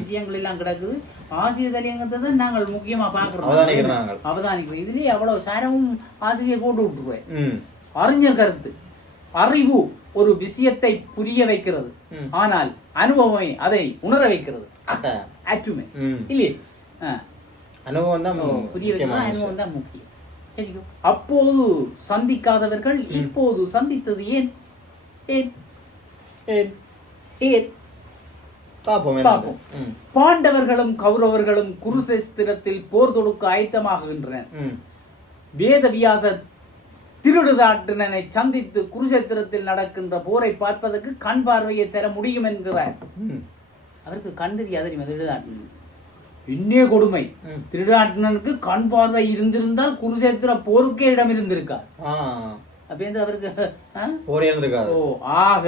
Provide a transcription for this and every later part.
விஷயங்கள் எல்லாம் கிடக்குது. ஆசிரியர் தலையங்கத்தை தான் நாங்கள் முக்கியமா பாக்குறோம் அவதானிக்கிறோம் இதுலயே அவ்வளவு சாரமும் ஆசிரியர் போட்டு விட்டுருவேன். அறிஞர் கருத்து. அறிவு ஒரு விஷயத்தை புரிய வைக்கிறது. ஆனால் அனுபவமே அதை உணர வைக்கிறது. அட. ஆற்றுமே ம். இல்லையே. அனுபவம் தான் புரிய வைக்கிறது அனுபவம். தான் முக்கியம்? அப்போது சந்திக்காதவர்கள் இப்போது சந்தித்தது ஏன்? ஏன்? ஏன்? ஏன்? பார்ப்போம். பாண்டவர்களும் கௌரவர்களும் குருசேஸ்திரத்தில் போர் தொடுக்க ஆயத்தமாகுகின்றனர் ம். வேதவியாசர் திருடுதாட்டினனை சந்தித்து குருசேத்திரத்தில் நடக்கின்ற போரை பார்ப்பதற்கு கண் பார்வையை தர முடியும் என்கிறார். அவருக்கு கண் தெரியாது திருடாட்டினன் இன்னே கொடுமை. திருடாட்டினனுக்கு கண் பார்வை இருந்திருந்தால் குருசேத்திர போருக்கே இடம் இருந்திருக்கார் ஆ. அப்ப எந்த அவருக்கு? ஓ ஆக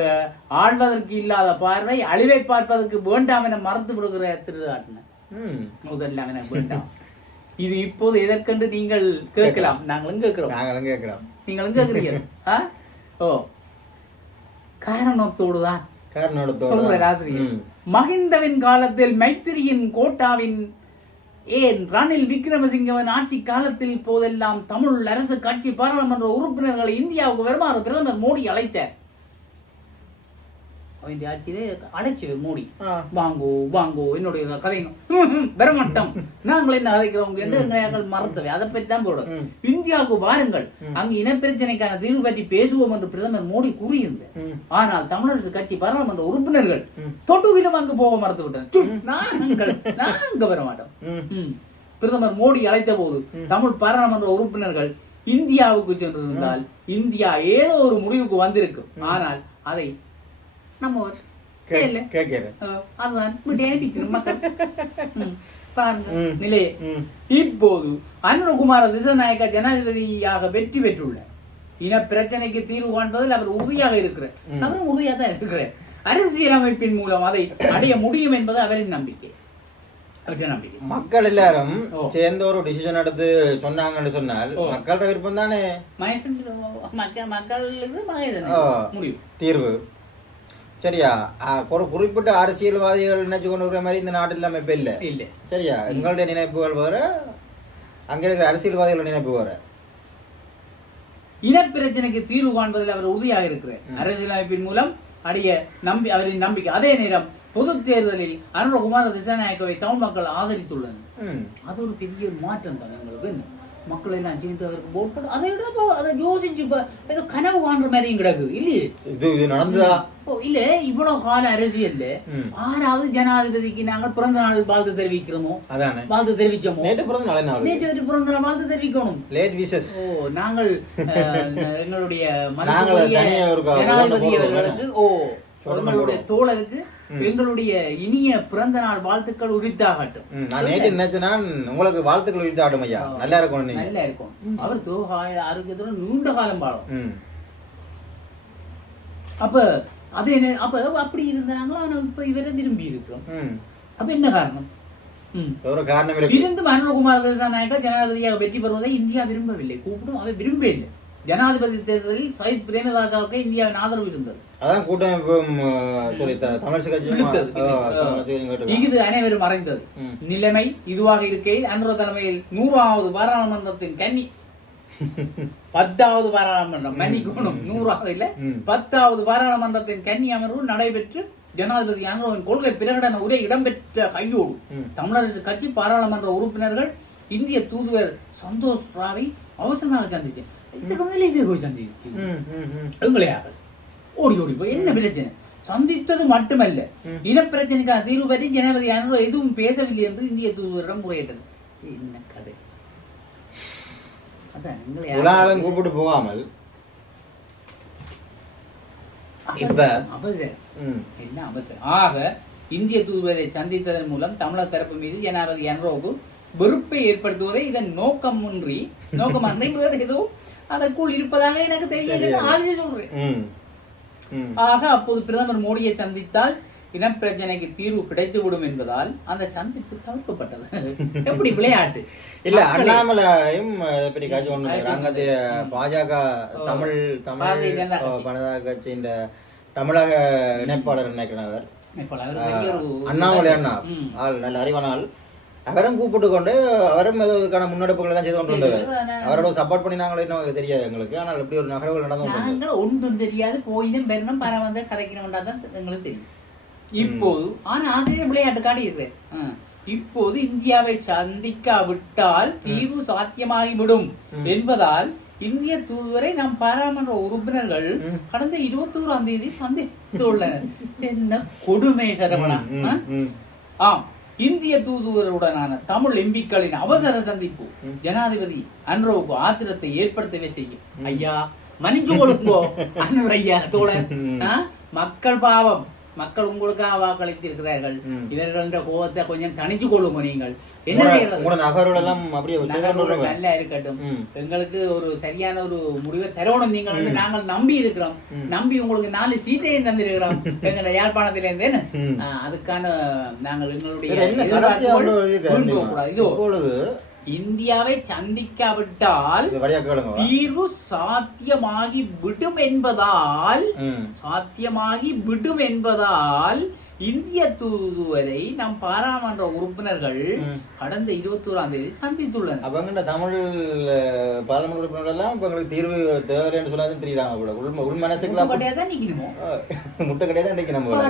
ஆழ்வதற்கு இல்லாத பார்வை அழிவை பார்ப்பதற்கு வேண்டாம் என மறந்து விடுகிற திருடாட்டினன் ம். முதல்ல அவனை வேண்டாம். இது இப்போது எதற்கென்று நீங்கள் கேட்கலாம். நாங்களும் கேட்கிறோம். நாங்களும் கேட்கிறோம். நீங்களும் கேட்கிறீங்க? ஓ. காரணத்தோடுதான் காரணோட சொல்றார் ஆசிரியர் மகிந்தவின் காலத்தில் மைத்திரியின் கோட்டாவின் ஏன் ரணில் விக்ரமசிங்கவன் ஆட்சி காலத்தில் போதெல்லாம் தமிழ் அரசு கட்சி பாராளுமன்ற உறுப்பினர்களை இந்தியாவுக்கு வருமாறு பிரதமர் மோடி அழைத்தார்? அவன் ஆட்சியிலே அழைச்சு மோடி. வாங்கோ வாங்கோ என்னுடைய கதை வரமாட்டோம் நாங்கள் என்ன கதைக்கிறோம் என்று எங்கள் மறந்தவை. அதை பற்றி தான் போடும். இந்தியாவுக்கு வாருங்கள். அங்கு இனப்பிரச்சனைக்கான தீர்வு பற்றி பேசுவோம் என்று பிரதமர் மோடி கூறியிருந்தார். ஆனால் தமிழரசு கட்சி பாராளுமன்ற உறுப்பினர்கள் ம். தொட்டுவிலும் அங்கு போக மறுத்து விட்டனர் நாங்கள் நாங்க வர மாட்டோம். பிரதமர் மோடி அழைத்த போது தமிழ் பாராளுமன்ற உறுப்பினர்கள் இந்தியாவுக்கு சென்றிருந்தால் இந்தியா ஏதோ ஒரு முடிவுக்கு வந்திருக்கும் ஆனால் அதை நம்ம அதுதான் இப்படி மக்கள். நிலையே. இப்போது அனுரகுமார திசநாயக்க ஜனாதிபதியாக வெற்றி பெற்றுள்ளார் இன பிரச்சனைக்கு தீர்வு காண்பதில் அவர் உறுதியாக இருக்கிறார். அவரும் உறுதியாக தான் இருக்கிறார் அரசியலமைப்பின் மூலம் அதை அடைய முடியும் என்பது அவரின் நம்பிக்கை மக்கள் எல்லாரும். சேர்ந்து ஒரு டிசிஷன் எடுத்து சொன்னாங்கன்னு சொன்னால். மக்களோட விருப்பம் தானே மக்கள் தீர்வு சரியா? ஒரு குறிப்பிட்ட அரசியல்வாதிகள் நினைச்சு கொண்டு இருக்கிற மாதிரி இந்த நாட்டில் அமைப்பு இல்லை. இல்ல. சரியா? எங்களுடைய நினைப்புகள் வேற அங்க இருக்கிற அரசியல்வாதிகளோட நினைப்பு வேற. இனப்பிரச்சனைக்கு தீர்வு காண்பதில் அவர் உறுதியாக இருக்கிறார். அரசியலமைப்பின் மூலம் அடைய நம்பி அவரின் நம்பிக்கை. அதே நேரம் பொது தேர்தலில் அனுரகுமார திசாநாயக்கவை தமிழ் மக்கள் ஆதரித்துள்ளனர். அது ஒரு பெரிய மாற்றம் தான் எங்களுக்கு. என்ன மக்கள் எல்லாம் சேர்ந்து அவருக்கு போட் போட்டு அதை விட இப்போ அதை யோசிச்சு இப்போ ஏதோ கனவு காண்ற மாதிரியும் கிடக்குது இல்லையே இது இது நடந்ததா ஓ, இல்ல இவ்வளவு கால அரசியல்ல. ஆறாவது ஜனாதிபதிக்கு நாங்கள் பிறந்த நாள் வாழ்த்து தெரிவிக்கிறோமோ அதானே வாழ்த்து தெரிவிச்சோமோ நேற்று பிறந்த நாளே நேற்று ஒரு பிறந்த நாள் வாழ்த்து தெரிவிக்கணும் லேட் விஷஸ் ஓ நாங்கள் எங்களுடைய கா- ஜனாதிபதி. அவர்களுக்கு ஓ எங்களுடைய தோழருக்கு எங்களுடைய இனிய பிறந்த நாள் வாழ்த்துக்கள் உரித்தாகட்டும். நான் நேற்று நினைச்சேன் நான் உங்களுக்கு வாழ்த்துக்கள் உரித்து ஆடும் ஐயா நல்லா இருக்கும் நீங்க. நல்லா இருக்கும் அவர் தோகாய ஆரோக்கியத்துடன் நீண்ட காலம் வாழும். அப்ப அது என்ன அப்ப அப்படி இருந்தாங்களோ? ஆனா இப்ப இவரை விரும்பி இருக்கிறோம். அப்ப என்ன காரணம்? இருந்தும் அனுரகுமார் திசாநாயக்கா ஜனாதிபதியாக வெற்றி பெறுவதை இந்தியா விரும்பவில்லை. கூப்பிடும் அவர் விரும்பவில்லை ஜனாதிபதி தேர்தலில் சயித் பிரேமதாசாவுக்கு இந்தியாவின் ஆதரவு இருந்தது அதான் கூட்டமைப்பும் அஹ், sorry, த- தமிழ் கட்சி இழுத்தது. இஃது அனைவரும் மறைந்தது. நிலைமை இதுவாக இருக்கையில் அனுர தலைமையில் நூறாவது பாராளுமன்றத்தின் கன்னி பத்தாவது பாராளுமன்றம் மன்னிக்கணும் நூறாவது இல்ல. பத்தாவது பாராளுமன்றத்தின் கன்னி அமர்வு நடைபெற்று ஜனாதிபதி அனுரவின் கொள்கை பிரகடன உரை இடம்பெற்ற கையோடு. தமிழரசு கட்சி பாராளுமன்ற உறுப்பினர்கள் இந்திய தூதுவர் சந்தோஷ் ராவை அவசரமாக சந்திச்சு இதுக்கு முதல்ல போய் சந்திச்சு எங்களையாக ஓடி ஓடி போய். என்ன பிரச்சனை? சந்தித்தது மட்டுமல்ல. இனப்பிரச்சனைக்கான தீர்வு பற்றி ஜனாதிபதி அனுர எதுவும் பேசவில்லை என்று இந்திய தூதுவரிடம் முறையிட்டது. என்ன கதை? அதான் கூப்பிட்டு போகாமல். என்ன அவசரம் ஆக இந்திய தூதுவரை சந்தித்ததன் மூலம் தமிழர் தரப்பு மீது ஜனாதிபதி அன்ரோவுக்கு வெறுப்பை ஏற்படுத்துவதே இதன் நோக்கமின்றி நோக்கமன்றி வேறு ஏதோ அதற்குள் இருப்பதாக எனக்கு தெரியல ஆதிரி சொல்றேன். ம். ம். ஆக அப்போது பிரதமர் மோடியை சந்தித்தால் இனப்பிரச்சனைக்கு தீர்வு கிடைத்துவிடும் என்பதால் அந்த சந்திப்பு தவிர்க்கப்பட்டது. எப்படி விளையாட்டு? இல்ல அண்ணாமலையும் பற்றி காட்சி பாஜக தமிழ் தமிழ் ஜனதா கட்சி. இந்த தமிழக இணைப்பாளர் நினைக்கிறவர் பெரிய அண்ணாமலை அண்ணா. ஆள் நல்ல அறிவான ஆள். அவரும் கூப்பிட்டு கொண்டு அவரும் ஏதோ இதுக்கான முன்னெடுப்புகள் தான் செய்து கொண்டு அவரோட சப்போர்ட் பண்ணி நாங்களே இன்னும் தெரியாது எங்களுக்கு. ஆனால் இப்படி ஒரு நகர்வுகள் நடந்து. நாங்கள் ஒன்றும் தெரியாது. போயினும் பெறணும் பர வந்து கதைக்கணும்டா தான் எங்களுக்கு தெரியும். இப்போது ஆனா ஆசிரியர் விளையாட்டு காட்டிடுறேன் ஆ. இப்போது இந்தியாவை சந்திக்காவிட்டால் தீர்வு சாத்தியமாகிவிடும். என்பதால் இந்திய தூதுவரை நம் பாராளுமன்ற உறுப்பினர்கள். கடந்த இருபத்தி ஓராம் தேதி சந்தித்துள்ளனர். என்ன கொடுமை சரவணா. ஆம். இந்திய தூதுவருடனான தமிழ் எம்பிக்களின் அவசர சந்திப்பு. ஜனாதிபதி அன்ரோவுக்கு ஆத்திரத்தை ஏற்படுத்தவே செய்யும் ஐயா மன்னிச்சு கொடுப்போ அன்வர் ஐயா. ஆ? மக்கள் பாவம் மக்கள் உங்களுக்காக வாக்களித்திருக்கிறார்கள். இவர்கள கோபத்தை கொஞ்சம் தணிச்சு கொள்ளுங்க நீங்கள். என்ன செய்யறது. நல்லா இருக்கட்டும். எங்களுக்கு ஒரு சரியான ஒரு முடிவை தரணும் நீங்கள் நாங்கள் நம்பி இருக்கிறோம். நம்பி உங்களுக்கு நாலு சீட்டையும் தந்திருக்கிறோம். எங்க யாழ்ப்பாணத்தில இருந்து ம். அதுக்கான நாங்கள் எங்களுடைய இந்தியாவை சந்திக்காவிட்டால். தீர்வு சாத்தியமாகி விடும் என்பதால். சாத்தியமாகி விடும் என்பதால் இந்திய தூதுவரை நம் பாராளுமன்ற உறுப்பினர்கள். கடந்த இருபத்தி ஓராம் தேதி சந்தித்துள்ளனர் எங்கட தமிழ் பாராளுமன்ற உறுப்பினர்கள் எல்லாம் இப்ப எங்களுக்கு தீர்வு தேவைன்னு சொல்லாதான் தெரியுறாங்க உள் நிக்கணுமோ முட்டை கிடையாது இன்னைக்கு நம்ம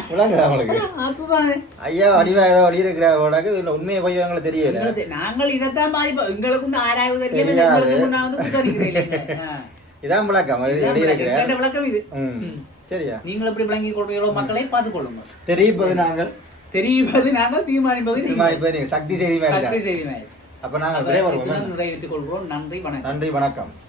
பாருடா. விளங்க அவங்களுக்கு அதுதான் ஐயா வடிவா ஏதோ வடி இருக்கிற உனக்கு இதுல உண்மையை போய் எங்களுக்கு தெரியல. நாங்கள் இதைத்தான் பாதிப்போம். எங்களுக்கு வந்து ஆறாவது தெரியும் தெரியாது. எங்களுக்கு முன்னாவது விசாரிக்கிறேன் ஆ. இதான் விளக்கம். இருக்கிற விளக்கம். இது. சரியா? நீங்கள் எப்படி விளங்கிக் கொள்வீங்களோ மக்களை கொள்ளுங்கள். தெரிவிப்பது நாங்கள். தெரிவது நாங்கள் தீர்மானிப்பது. தீர்மானிப்பது. சக்தி செய்தி சக்தி செய்தி மேல். அப்ப நாங்கள் நிறைவேற்றிக் கொள்கிறோம். நன்றி வணக்கம். நன்றி வணக்கம்.